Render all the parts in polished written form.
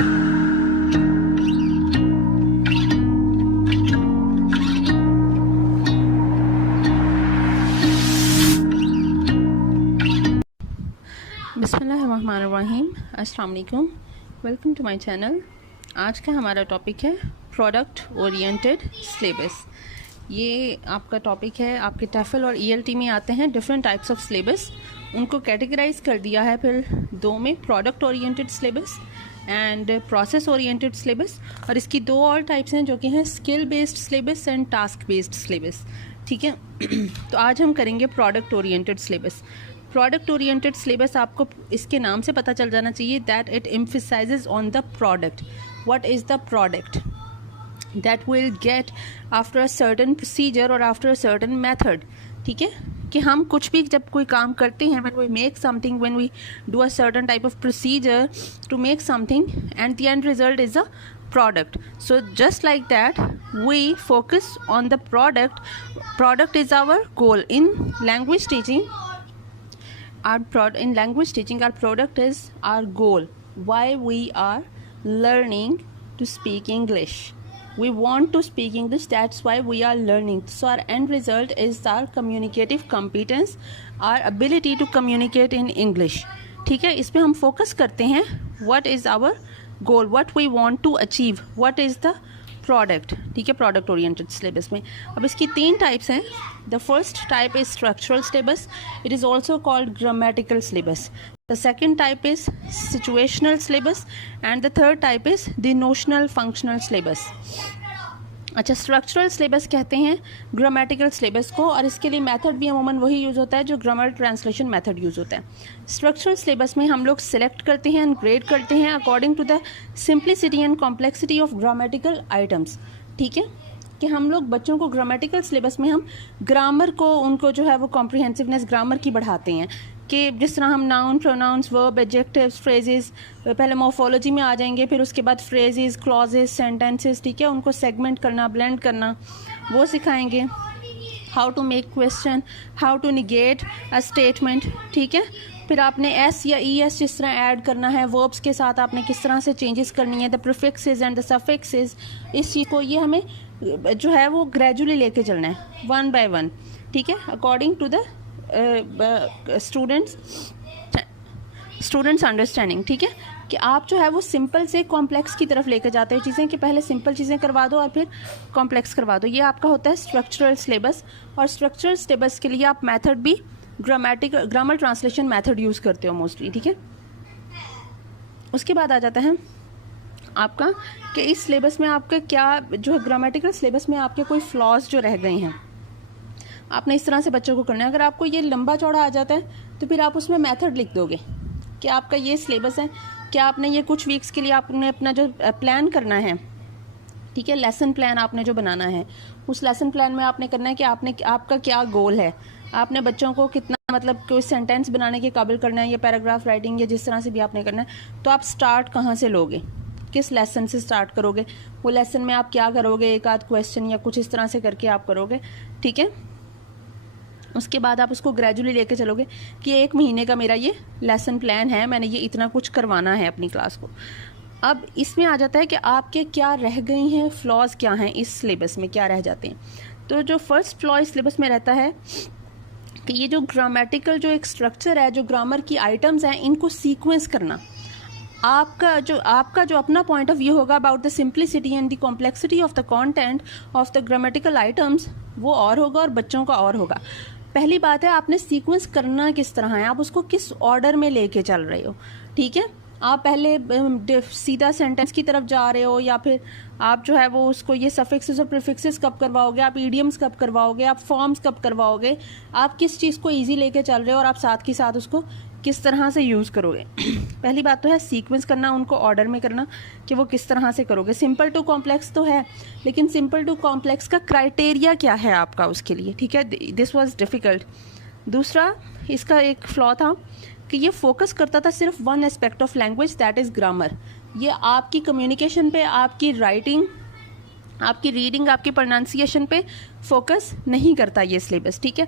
बिस्मिल्लाहिर्रहमानिर्रहीम, अस्सलाम वालेकुम, वेलकम टू माय चैनल। आज का हमारा टॉपिक है प्रोडक्ट ओरिएंटेड सिलेबस। ये आपका टॉपिक है, आपके टफल और ईएलटी में आते हैं डिफरेंट टाइप्स ऑफ सिलेबस। उनको कैटेगराइज कर दिया है फिर दो में, product oriented syllabus and process oriented syllabus. और इसकी दो और टाइप्स हैं जो कि हैं skill based syllabus and task based syllabus. ठीक है तो आज हम करेंगे product oriented syllabus. Product oriented syllabus आपको इसके नाम से पता चल जाना चाहिए that it emphasises on the product. What is the product that will get after a certain procedure और आफ्टर अ सर्टन मेथड। ठीक है कि हम कुछ भी जब कोई काम करते हैं, when we make something, when we do a certain type of procedure to make something and the end result is a product. So just like that we focus on the product is our goal in language teaching. In language teaching our product is our goal, why we are learning to speak English. We want to speak English, that's why we are learning. So our end result is our communicative competence, our ability to communicate in English. ठीक है, इस पे हम focus करते हैं what is our goal, what we want to achieve, what is the product. ठीक है, product oriented syllabus में अब इसकी तीन टाइप्स हैं। The first type is structural syllabus, it is also called grammatical syllabus. The second type is situational syllabus and the third type is the notional functional syllabus. अच्छा, structural syllabus कहते हैं grammatical syllabus को, और इसके लिए method भी अमूमन वही यूज़ होता है जो ग्रामर ट्रांसलेशन मेथड यूज़ होता है। स्ट्रक्चरल सिलेबस में हम लोग सिलेक्ट करते हैं एंड ग्रेड करते हैं according to the simplicity and complexity of grammatical items. ठीक है कि हम लोग बच्चों को ग्रामेटिकल सिलेबस में हम ग्रामर को, उनको जो है वो कॉम्प्रिहेंसिवनेस ग्रामर की बढ़ाते हैं कि जिस तरह हम noun, pronouns, verb, adjectives, phrases, पहले मॉर्फोलॉजी में आ जाएंगे, फिर उसके बाद फ्रेजेस, क्लॉजेस, सेंटेंसेस, ठीक है, उनको सेगमेंट करना, ब्लेंड करना, वो सिखाएंगे। How to make question, how to negate a statement. ठीक है, फिर आपने एस या ई एस जिस तरह ऐड करना है, वर्ब्स के साथ आपने किस तरह से चेंजेस करनी है, the prefixes and the suffixes, इस चीज़ को ये हमें जो है वो ग्रेजुअली लेके चलना है, वन बाय वन। ठीक है, according to the students understanding. ठीक है कि आप जो है वो सिंपल से कॉम्प्लेक्स की तरफ लेकर जाते हो चीज़ें, कि पहले सिंपल चीज़ें करवा दो और फिर कॉम्प्लेक्स करवा दो। ये आपका होता है स्ट्रक्चरल सिलेबस। और स्ट्रक्चरल सिलेबस के लिए आप मेथड भी ग्रामर ट्रांसलेशन मेथड यूज़ करते हो मोस्टली। ठीक है, उसके बाद आ जाता है आपका कि इस सिलेबस में आपका क्या जो है ग्रामेटिकल सिलेबस में आपके कोई फ्लॉज जो रह गए हैं, आपने इस तरह से बच्चों को करना है। अगर आपको ये लंबा चौड़ा आ जाता है तो फिर आप उसमें मेथड लिख दोगे कि आपका ये सिलेबस है, क्या आपने ये कुछ वीक्स के लिए आपने अपना जो प्लान करना है, ठीक है, लेसन प्लान आपने जो बनाना है, उस लेसन प्लान में आपने करना है कि आपका क्या गोल है, आपने बच्चों को कितना मतलब कोई सेंटेंस बनाने के काबिल करना है या पैराग्राफ राइटिंग या जिस तरह से भी आपने करना है। तो आप स्टार्ट कहाँ से लोगे, किस लेसन से स्टार्ट करोगे, वो लेसन में आप क्या करोगे, एक आध क्वेश्चन या कुछ इस तरह से करके आप करोगे। ठीक है, उसके बाद आप उसको ग्रेजुअली लेके चलोगे कि एक महीने का मेरा ये लेसन प्लान है, मैंने ये इतना कुछ करवाना है अपनी क्लास को। अब इसमें आ जाता है कि आपके क्या रह गई हैं, फ्लॉज क्या हैं इस सिलेबस में, क्या रह जाते हैं। तो जो फर्स्ट फ्लॉ इस सिलेबस में रहता है कि ये जो ग्रामेटिकल जो एक स्ट्रक्चर है, जो ग्रामर की आइटम्स हैं, इनको सीक्वेंस करना। आपका जो अपना पॉइंट ऑफ व्यू होगा about the simplicity and the complexity of the content of the grammatical items, वो और होगा और बच्चों का और होगा। पहली बात है आपने सीक्वेंस करना किस तरह है, आप उसको किस ऑर्डर में लेके चल रहे हो। ठीक है, आप पहले सीधा सेंटेंस की तरफ जा रहे हो या फिर आप जो है वो उसको ये सफिक्सेस और प्रीफिक्सेस कब करवाओगे, आप ईडियम्स कब करवाओगे, आप फॉर्म्स कब करवाओगे, आप किस चीज़ को ईजी लेके चल रहे हो और आप साथ के साथ उसको किस तरह से यूज़ करोगे। पहली बात तो है सीक्वेंस करना, उनको ऑर्डर में करना कि वो किस तरह से करोगे। सिंपल टू कॉम्प्लेक्स तो है, लेकिन सिंपल टू कॉम्प्लेक्स का क्राइटेरिया क्या है आपका उसके लिए। ठीक है, दिस वाज डिफ़िकल्ट। दूसरा इसका एक फ्लॉ था कि ये फोकस करता था सिर्फ one aspect of language, that is grammar. ये आपकी कम्युनिकेशन पे, आपकी राइटिंग आपकी रीडिंग, आपकी प्रोनाउंसिएशन पे फोकस नहीं करता ये सिलेबस, ठीक है।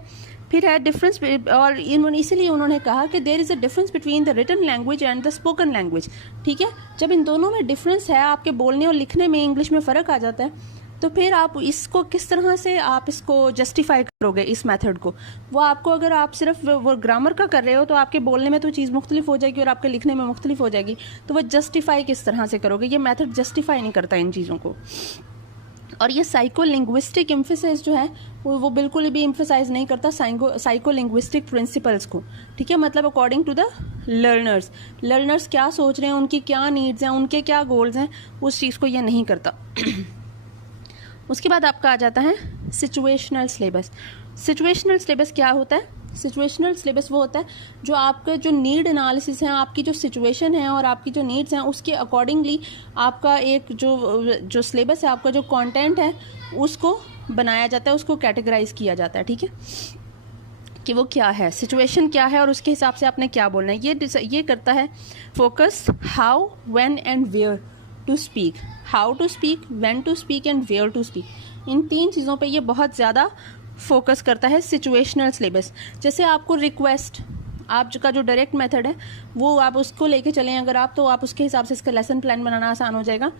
फिर है डिफरेंस, और इसीलिए उन्होंने कहा कि there is a difference between the written language and the spoken language, ठीक है। जब इन दोनों में डिफरेंस है, आपके बोलने और लिखने में इंग्लिश में फ़र्क आ जाता है, तो फिर आप इसको किस तरह से आप इसको जस्टिफाई करोगे इस मेथड को। वो आपको, अगर आप सिर्फ वो ग्रामर का कर रहे हो तो आपके बोलने में तो चीज़ मुख्तलिफ हो जाएगी और आपके लिखने में मुख्तलिफ हो जाएगी, तो वो जस्टिफाई किस तरह से करोगे। ये मेथड जस्टिफाई नहीं करता इन चीज़ों को। और ये साइको लिंग्विस्टिक एम्फेसिस जो है वो बिल्कुल भी एम्फेसाइज नहीं करता साइको लिंग्विस्टिक प्रिंसिपल्स को, ठीक है। मतलब अकॉर्डिंग टू द लर्नर्स क्या सोच रहे हैं, उनकी क्या नीड्स हैं, उनके क्या गोल्स हैं, उस चीज़ को ये नहीं करता। उसके बाद आपका आ जाता है सिचुएशनल सिलेबस। सिचुएशनल सिलेबस क्या होता है? सिचुएशनल सिलेबस वो होता है जो आपका जो नीड एनालिसिस है, आपकी जो सिचुएशन है और आपकी जो नीड्स हैं उसके अकॉर्डिंगली आपका एक जो सिलेबस है, आपका जो कंटेंट है उसको बनाया जाता है, उसको कैटेगराइज किया जाता है, ठीक है, कि वो क्या है, सिचुएशन क्या है और उसके हिसाब से आपने क्या बोलना है। ये करता है focus how, when and where to speak, how to speak, when to speak and where to speak. इन 3 चीज़ों पे ये बहुत ज़्यादा फोकस करता है सिचुएशनल सिलेबस। जैसे आपको रिक्वेस्ट, आपका जो डायरेक्ट मेथड है वो आप उसको लेके चलें अगर आप, तो आप उसके हिसाब से इसका लेसन प्लान बनाना आसान हो जाएगा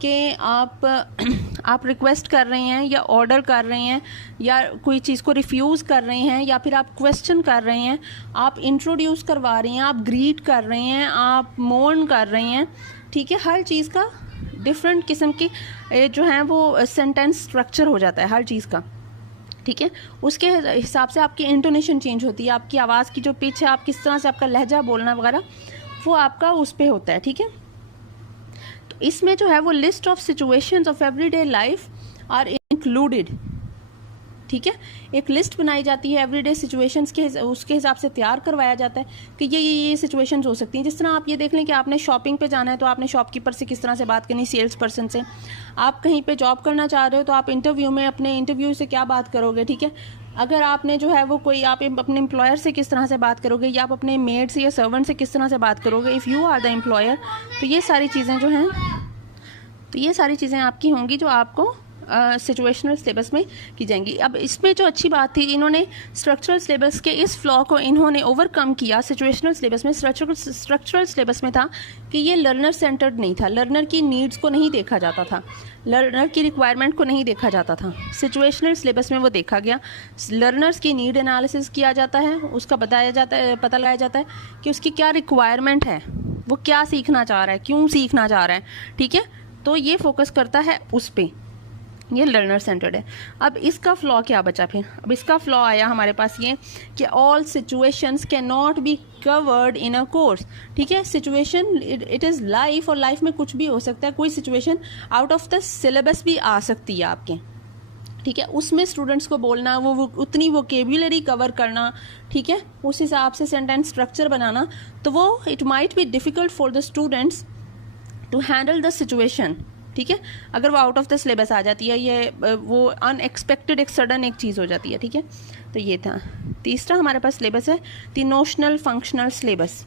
कि आप रिक्वेस्ट कर रहे हैं या ऑर्डर कर रहे हैं या कोई चीज़ को रिफ्यूज़ कर रहे हैं या फिर आप क्वेश्चन कर रहे हैं, आप इंट्रोड्यूस करवा रहे हैं, आप ग्रीट कर रहे हैं, आप मोर्न कर रहे हैं, ठीक है। हर चीज़ का डिफरेंट किस्म की जो है वो सेंटेंस स्ट्रक्चर हो जाता है हर चीज़ का, ठीक है। उसके हिसाब से आपकी इंटोनेशन चेंज होती है, आपकी आवाज़ की जो पिच है, आप किस तरह से आपका लहजा बोलना वगैरह वो आपका उस पे होता है, ठीक है। तो इसमें जो है वो list of situations of everyday life are included, ठीक है। एक लिस्ट बनाई जाती है एवरीडे सिचुएशंस के, उसके हिसाब से तैयार करवाया जाता है कि ये सिचुएशंस हो सकती हैं। जिस तरह आप ये देख लें कि आपने शॉपिंग पे जाना है तो आपने शॉपकीपर से किस तरह से बात करनी, सेल्स पर्सन से। आप कहीं पे जॉब करना चाह रहे हो तो आप इंटरव्यू में अपने इंटरव्यू से क्या बात करोगे, ठीक है। अगर आपने जो है वो कोई, आप अपने एम्प्लॉयर से किस तरह से बात करोगे या आप अपने मेड से या सर्वेंट से किस तरह से बात करोगे, if you are the employer. तो ये सारी चीज़ें जो हैं, तो ये सारी चीज़ें आपकी होंगी जो आपको सिचुएशनल सिलेबस में की जाएंगी। अब इसमें जो अच्छी बात थी, इन्होंने स्ट्रक्चरल सिलेबस के इस फ्लॉ को इन्होंने ओवरकम किया। सिचुएशनल सिलेबस में, स्ट्रक्चरल सिलेबस में था कि ये लर्नर सेंटर्ड नहीं था, लर्नर की नीड्स को नहीं देखा जाता था, लर्नर की रिक्वायरमेंट को नहीं देखा जाता था। सिचुएशनल सिलेबस में वो देखा गया, लर्नर्स की नीड एनालिसिस किया जाता है, उसका बताया जाता है, पता लगाया जाता है कि उसकी क्या रिक्वायरमेंट है, वो क्या सीखना चाह रहा है, क्यों सीखना चाह रहा है, ठीक है। तो ये फोकस करता है उस पर, ये लर्नर सेंटर्ड है। अब इसका फ्लॉ क्या बचा फिर? अब इसका फ्लॉ आया हमारे पास ये कि all situations can not be covered in a course, ठीक है। सिचुएशन इट इज़ लाइफ, और लाइफ में कुछ भी हो सकता है, कोई situation out of the syllabus भी आ सकती है आपके, ठीक है। उसमें स्टूडेंट्स को बोलना, वो उतनी वोकेबुलरी कवर करना, ठीक है, उस हिसाब से सेंटेंस स्ट्रक्चर बनाना, तो वो it might be difficult for the students to handle the situation, ठीक है। अगर वो आउट ऑफ द सिलेबस आ जाती है, ये वो अनएक्सपेक्टेड एक सडन एक चीज़ हो जाती है, ठीक है। तो ये था तीसरा हमारे पास सिलेबस है, द नोशनल फंक्शनल सिलेबस।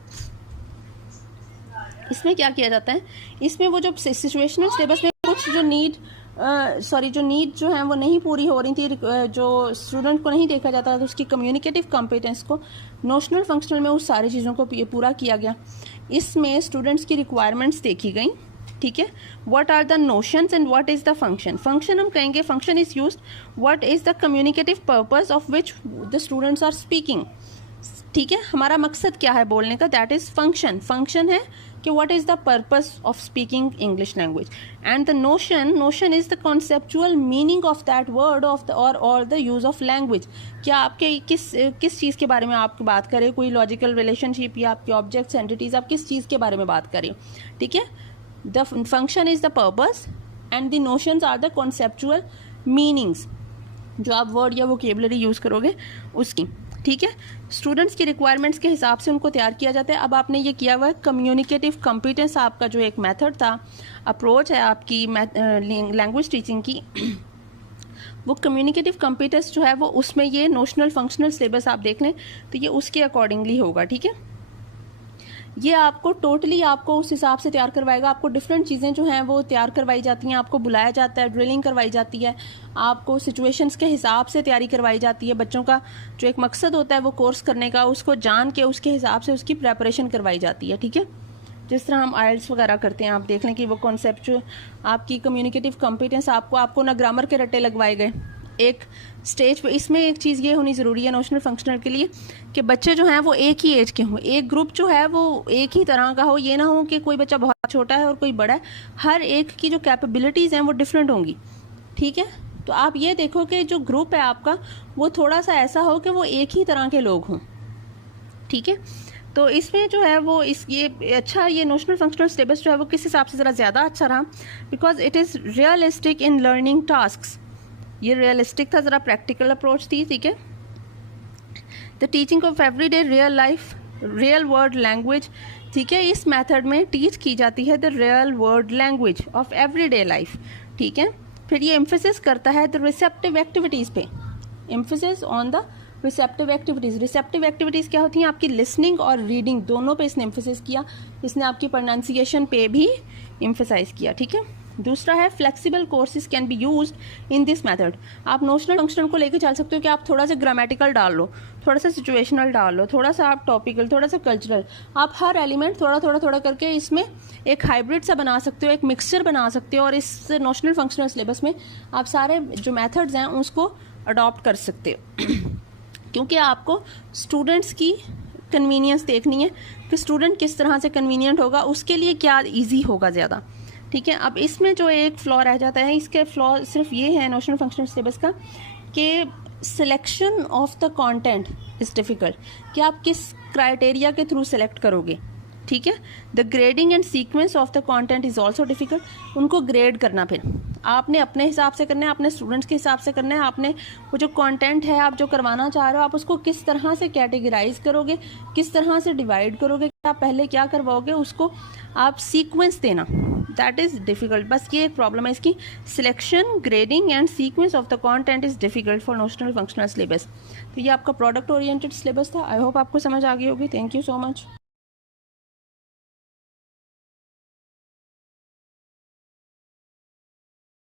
इसमें क्या किया जाता है, इसमें वो जो सिचुएशनल सिलेबस में कुछ जो नीड जो है वो नहीं पूरी हो रही थी, जो स्टूडेंट को नहीं देखा जाता था, तो उसकी कम्युनिकेटिव कॉम्पिटेंस को नोशनल फंक्शनल में उस सारी चीज़ों को पूरा किया गया। इसमें स्टूडेंट्स की रिक्वायरमेंट्स देखी गई, ठीक है। What are the notions and what is the function. Function हम कहेंगे, function is used, what is the communicative purpose of which the students are speaking, ठीक है। हमारा मकसद क्या है बोलने का, दैट इज़ फंक्शन। फंक्शन है कि what is the purpose of speaking English language, and the notion is the conceptual meaning of that word of the और द यूज़ ऑफ लैंग्वेज। क्या आपके किस चीज़ के बारे में आप बात करें, कोई लॉजिकल रिलेशनशिप या आपके ऑब्जेक्ट्स एंटिटीज़, आप किस चीज़ के बारे में बात करें, ठीक है। The function is the purpose and the notions are the conceptual meanings, जो आप वर्ड या वोकेबलरी यूज़ करोगे उसकी, ठीक है। स्टूडेंट्स की रिक्वायरमेंट्स के हिसाब से उनको तैयार किया जाता है। अब आपने ये किया हुआ है कम्युनिकेटिव कॉम्पिटेंस, आपका जो एक मेथड था, अप्रोच है आपकी लैंग्वेज टीचिंग की, वो कम्युनिकेटिव कॉम्पिटेंस जो है वो उसमें ये नोशनल फंक्शनल सिलेबस आप देख लें तो ये उसके अकॉर्डिंगली होगा, ठीक है। ये आपको टोटली आपको उस हिसाब से तैयार करवाएगा। आपको डिफरेंट चीज़ें जो हैं वो तैयार करवाई जाती हैं, आपको बुलाया जाता है, ड्रिलिंग करवाई जाती है, आपको सिचुएशंस के हिसाब से तैयारी करवाई जाती है। बच्चों का जो एक मकसद होता है वो कोर्स करने का, उसको जान के उसके हिसाब से उसकी प्रेपरेशन करवाई जाती है। ठीक है, जिस तरह हम आइल्स वगैरह करते हैं, आप देख लें कि वो कॉन्सेप्ट आपकी कम्युनिकेटिव कॉम्पिटेंस, आपको ना ग्रामर के रट्टे लगवाए गए एक स्टेज पे। इसमें एक चीज़ ये होनी ज़रूरी है नोशनल फंक्शनल के लिए कि बच्चे जो हैं वो एक ही एज के हों, एक ग्रुप जो है वो एक ही तरह का हो। ये ना हो कि कोई बच्चा बहुत छोटा है और कोई बड़ा है, हर एक की जो कैपेबिलिटीज़ हैं वो डिफरेंट होंगी। ठीक है, तो आप ये देखो कि जो ग्रुप है आपका वो थोड़ा सा ऐसा हो कि वो एक ही तरह के लोग हों। ठीक है, तो इसमें जो है वो ये नोशनल फंक्शनल सिलेबस जो है वो किस हिसाब से ज़रा ज़्यादा अच्छा रहा, because it is realistic in learning task. ये रियलिस्टिक था, ज़रा प्रैक्टिकल अप्रोच थी। ठीक है, the teaching of everyday real life real world language. ठीक है, इस मेथड में टीच की जाती है the real world language of everyday life. ठीक है, फिर ये एम्फेसिस करता है द रिसेप्टिव एक्टिविटीज़ पे, emphasis on the receptive activities. Receptive activities क्या होती हैं? आपकी लिसनिंग और रीडिंग दोनों पे इसने एम्फेसिस किया। इसने आपकी प्रोनाउंसिएशन पे भी एम्फेसाइज किया। ठीक है, दूसरा है flexible courses can be used in this method. आप नोशनल फंक्शनल को लेकर चल सकते हो कि आप थोड़ा सा ग्रामेटिकल डाल लो, थोड़ा सा सिचुएशनल डाल लो, थोड़ा सा आप टॉपिकल, थोड़ा सा कल्चरल, आप हर एलिमेंट थोड़ा करके इसमें एक हाइब्रिड सा बना सकते हो, एक मिक्सचर बना सकते हो। और इस नोशनल फंक्शनल सिलेबस में आप सारे जो मेथड्स हैं उसको अडॉप्ट कर सकते हो क्योंकि आपको स्टूडेंट्स की कन्वीनियंस देखनी है कि स्टूडेंट किस तरह से कन्वीनियंट होगा, उसके लिए क्या इजी होगा ज़्यादा। ठीक है, अब इसमें जो एक फ्लॉ रह जाता है, इसके फ्लॉ सिर्फ ये है नोशनल फंक्शनल सिलेबस का कि selection of the content is difficult, कि आप किस क्राइटेरिया के थ्रू सेलेक्ट करोगे। ठीक है, the grading and sequence of the content is also difficult. उनको ग्रेड करना फिर आपने अपने हिसाब से करना है, अपने स्टूडेंट्स के हिसाब से करना है। आपने वो जो कंटेंट है आप जो करवाना चाह रहे हो, आप उसको किस तरह से कैटेगराइज करोगे, किस तरह से डिवाइड करोगे, आप पहले क्या करवाओगे, उसको आप सीक्वेंस देना, दैट इज़ डिफ़िकल्ट। बस ये एक प्रॉब्लम है इसकी, selection, grading and sequence of the content is difficult for notional functional syllabus. तो ये आपका प्रोडक्ट ओरिएंटेड सिलेबस था। आई होप आपको समझ आ गई होगी। Thank you so much.